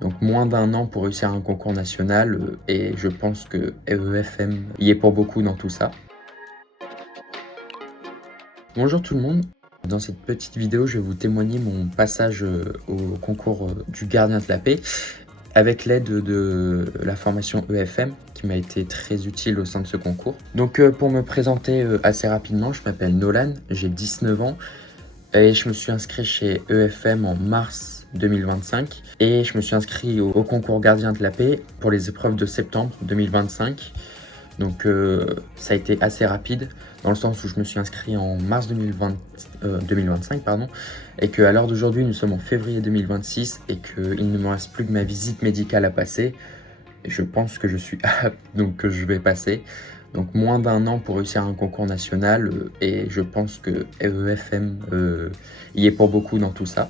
Donc moins d'un an pour réussir un concours national et je pense que EFM y est pour beaucoup dans tout ça. Bonjour tout le monde, dans cette petite vidéo je vais vous témoigner mon passage au concours du gardien de la paix avec l'aide de la formation EFM qui m'a été très utile au sein de ce concours. Donc pour me présenter assez rapidement, je m'appelle Nolan, j'ai 19 ans et je me suis inscrit chez EFM en mars 2025 et je me suis inscrit au concours gardien de la paix pour les épreuves de septembre 2025. Donc ça a été assez rapide dans le sens où je me suis inscrit en mars 2025 et qu'à l'heure d'aujourd'hui nous sommes en février 2026 et qu'il ne me reste plus que ma visite médicale à passer et je pense que je suis apte donc que je vais passer. Donc moins d'un an pour réussir un concours national et je pense que EFM y est pour beaucoup dans tout ça.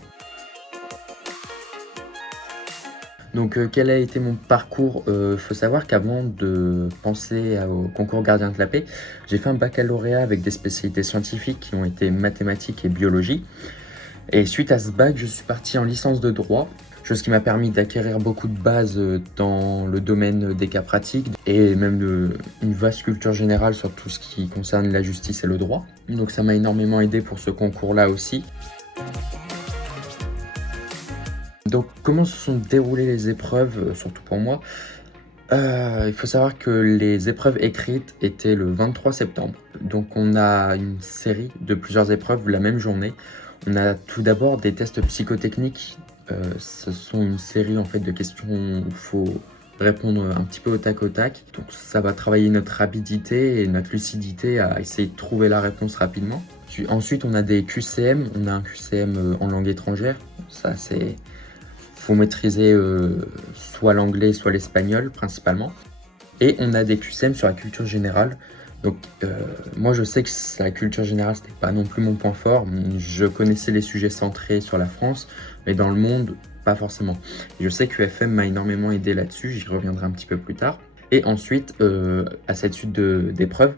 Donc quel a été mon parcours? Faut savoir qu'avant de penser au concours gardien de la paix, j'ai fait un baccalauréat avec des spécialités scientifiques qui ont été mathématiques et biologie. Et suite à ce bac, je suis parti en licence de droit, chose qui m'a permis d'acquérir beaucoup de bases dans le domaine des cas pratiques et même une vaste culture générale sur tout ce qui concerne la justice et le droit. Donc ça m'a énormément aidé pour ce concours-là aussi. Donc comment se sont déroulées les épreuves, surtout pour moi? Il faut savoir que les épreuves écrites étaient le 23 septembre. Donc on a une série de plusieurs épreuves la même journée. On a tout d'abord des tests psychotechniques. Ce sont une série en fait de questions où il faut répondre un petit peu au tac au tac. Donc ça va travailler notre rapidité et notre lucidité à essayer de trouver la réponse rapidement. Ensuite on a des QCM. On a un QCM en langue étrangère. Ça c'est... Faut maîtriser soit l'anglais, soit l'espagnol principalement. Et on a des QCM sur la culture générale. Donc moi je sais que la culture générale c'était pas non plus mon point fort. Je connaissais les sujets centrés sur la France, mais dans le monde, pas forcément. Et je sais que FM m'a énormément aidé là-dessus, j'y reviendrai un petit peu plus tard. Et ensuite, à cette suite d'épreuves,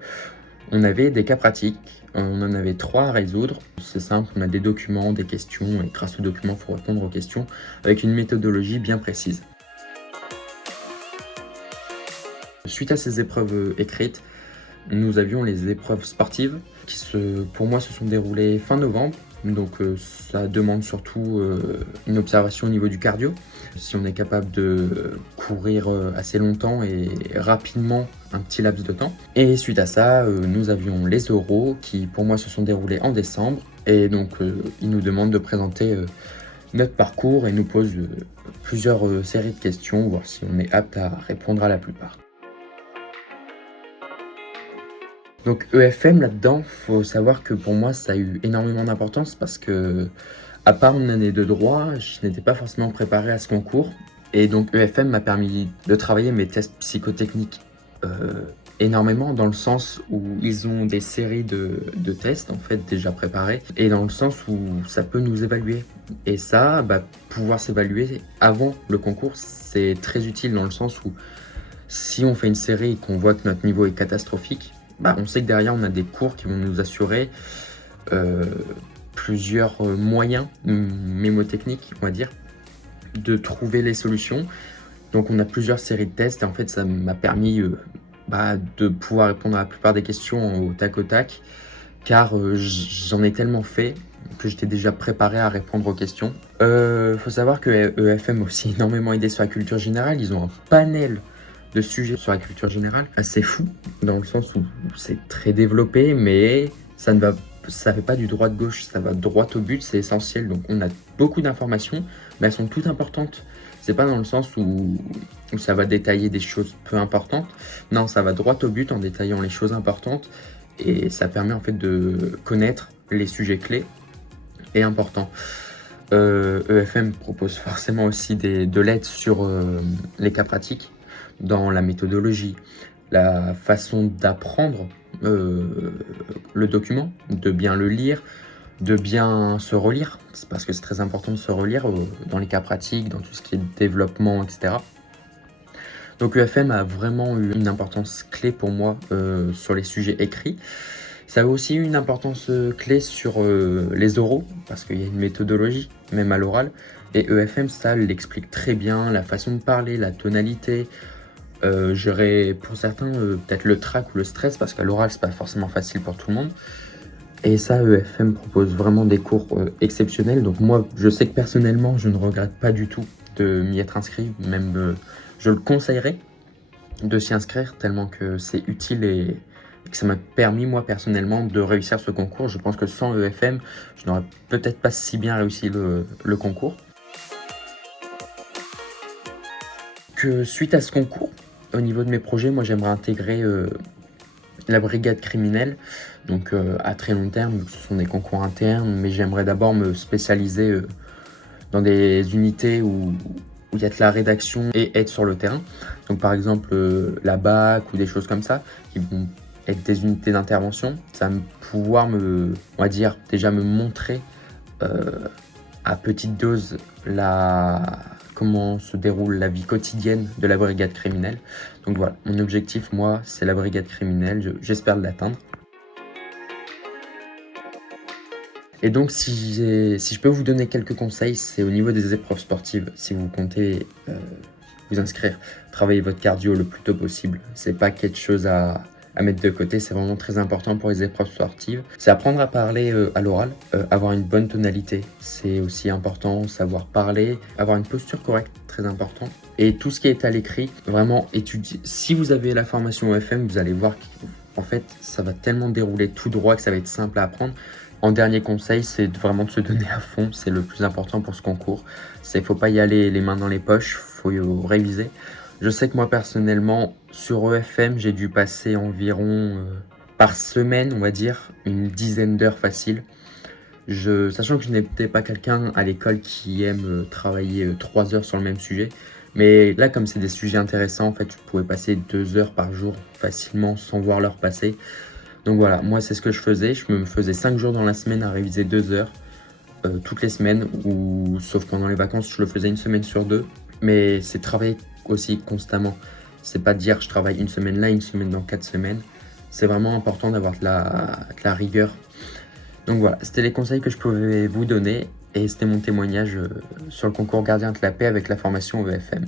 on avait des cas pratiques, on en avait 3 à résoudre. C'est simple, on a des documents, des questions, et grâce aux documents, il faut répondre aux questions avec une méthodologie bien précise. Suite à ces épreuves écrites, nous avions les épreuves sportives qui, pour moi, se sont déroulées fin novembre. Donc ça demande surtout une observation au niveau du cardio. Si on est capable de courir assez longtemps et rapidement un petit laps de temps. Et suite à ça, nous avions les oraux qui pour moi se sont déroulés en décembre. Et donc ils nous demandent de présenter notre parcours et nous posent plusieurs séries de questions, voir si on est apte à répondre à la plupart. Donc EFM là-dedans, faut savoir que pour moi ça a eu énormément d'importance parce que à part mon année de droit, je n'étais pas forcément préparé à ce concours. Et donc EFM m'a permis de travailler mes tests psychotechniques énormément dans le sens où ils ont des séries de tests en fait déjà préparés et dans le sens où ça peut nous évaluer. Et ça, pouvoir s'évaluer avant le concours, c'est très utile dans le sens où si on fait une série et qu'on voit que notre niveau est catastrophique, on sait que derrière on a des cours qui vont nous assurer plusieurs moyens mémotechniques, on va dire, de trouver les solutions. Donc on a plusieurs séries de tests et en fait ça m'a permis de pouvoir répondre à la plupart des questions au tac car j'en ai tellement fait que j'étais déjà préparé à répondre aux questions. Faut savoir que EFM aussi énormément aidé sur la culture générale. Ils ont un panel de sujets sur la culture générale assez fou dans le sens où c'est très développé mais ça fait pas du droit de gauche, ça va droit au but, c'est essentiel. Donc on a beaucoup d'informations mais elles sont toutes importantes. C'est pas dans le sens où ça va détailler des choses peu importantes, non, ça va droit au but en détaillant les choses importantes et ça permet en fait de connaître les sujets clés et importants. EFM propose forcément aussi de l'aide sur les cas pratiques dans la méthodologie, la façon d'apprendre le document, de bien le lire, de bien se relire, c'est parce que c'est très important de se relire dans les cas pratiques, dans tout ce qui est développement, etc. Donc EFM a vraiment eu une importance clé pour moi sur les sujets écrits. Ça a aussi eu une importance clé sur les oraux, parce qu'il y a une méthodologie, même à l'oral. Et EFM, ça l'explique très bien, la façon de parler, la tonalité, gérer pour certains, peut-être le trac ou le stress parce qu'à l'oral, c'est pas forcément facile pour tout le monde. Et ça, EFM propose vraiment des cours, exceptionnels. Donc moi, je sais que personnellement, je ne regrette pas du tout de m'y être inscrit. Même, je le conseillerais de s'y inscrire tellement que c'est utile et que ça m'a permis, moi, personnellement, de réussir ce concours. Je pense que sans EFM, je n'aurais peut-être pas si bien réussi le concours. Que suite à ce concours, au niveau de mes projets, moi, j'aimerais intégrer, la brigade criminelle, donc à très long terme, ce sont des concours internes, mais j'aimerais d'abord me spécialiser dans des unités où il y a de la rédaction et être sur le terrain. Donc par exemple la BAC ou des choses comme ça, qui vont être des unités d'intervention. Ça va pouvoir on va dire, déjà me montrer à petite dose comment se déroule la vie quotidienne de la brigade criminelle. Donc voilà, mon objectif, moi, c'est la brigade criminelle. J'espère l'atteindre. Et donc, si je peux vous donner quelques conseils, c'est au niveau des épreuves sportives. Si vous comptez vous inscrire, travaillez votre cardio le plus tôt possible. C'est pas quelque chose à mettre de côté, c'est vraiment très important pour les épreuves sportives. C'est apprendre à parler à l'oral, avoir une bonne tonalité, c'est aussi important, savoir parler, avoir une posture correcte, très important. Et tout ce qui est à l'écrit, vraiment étudier. Si vous avez la formation OFM, vous allez voir qu'en fait, ça va tellement dérouler tout droit que ça va être simple à apprendre. En dernier conseil, c'est vraiment de se donner à fond, c'est le plus important pour ce concours. Faut pas y aller les mains dans les poches, faut réviser. Je sais que moi personnellement, sur EFM, j'ai dû passer environ par semaine, on va dire, une dizaine d'heures facile. Sachant que je n'étais pas quelqu'un à l'école qui aime travailler 3 heures sur le même sujet. Mais là, comme c'est des sujets intéressants, en fait, je pouvais passer 2 heures par jour facilement sans voir l'heure passer. Donc voilà, moi c'est ce que je faisais. Je me faisais 5 jours dans la semaine à réviser 2 heures toutes les semaines, ou sauf pendant les vacances, je le faisais une semaine sur deux. Mais c'est travailler aussi constamment. C'est pas dire je travaille une semaine là, une semaine dans 4 semaines. C'est vraiment important d'avoir de la rigueur. Donc voilà, c'était les conseils que je pouvais vous donner et c'était mon témoignage sur le concours Gardien de la Paix avec la formation EFM.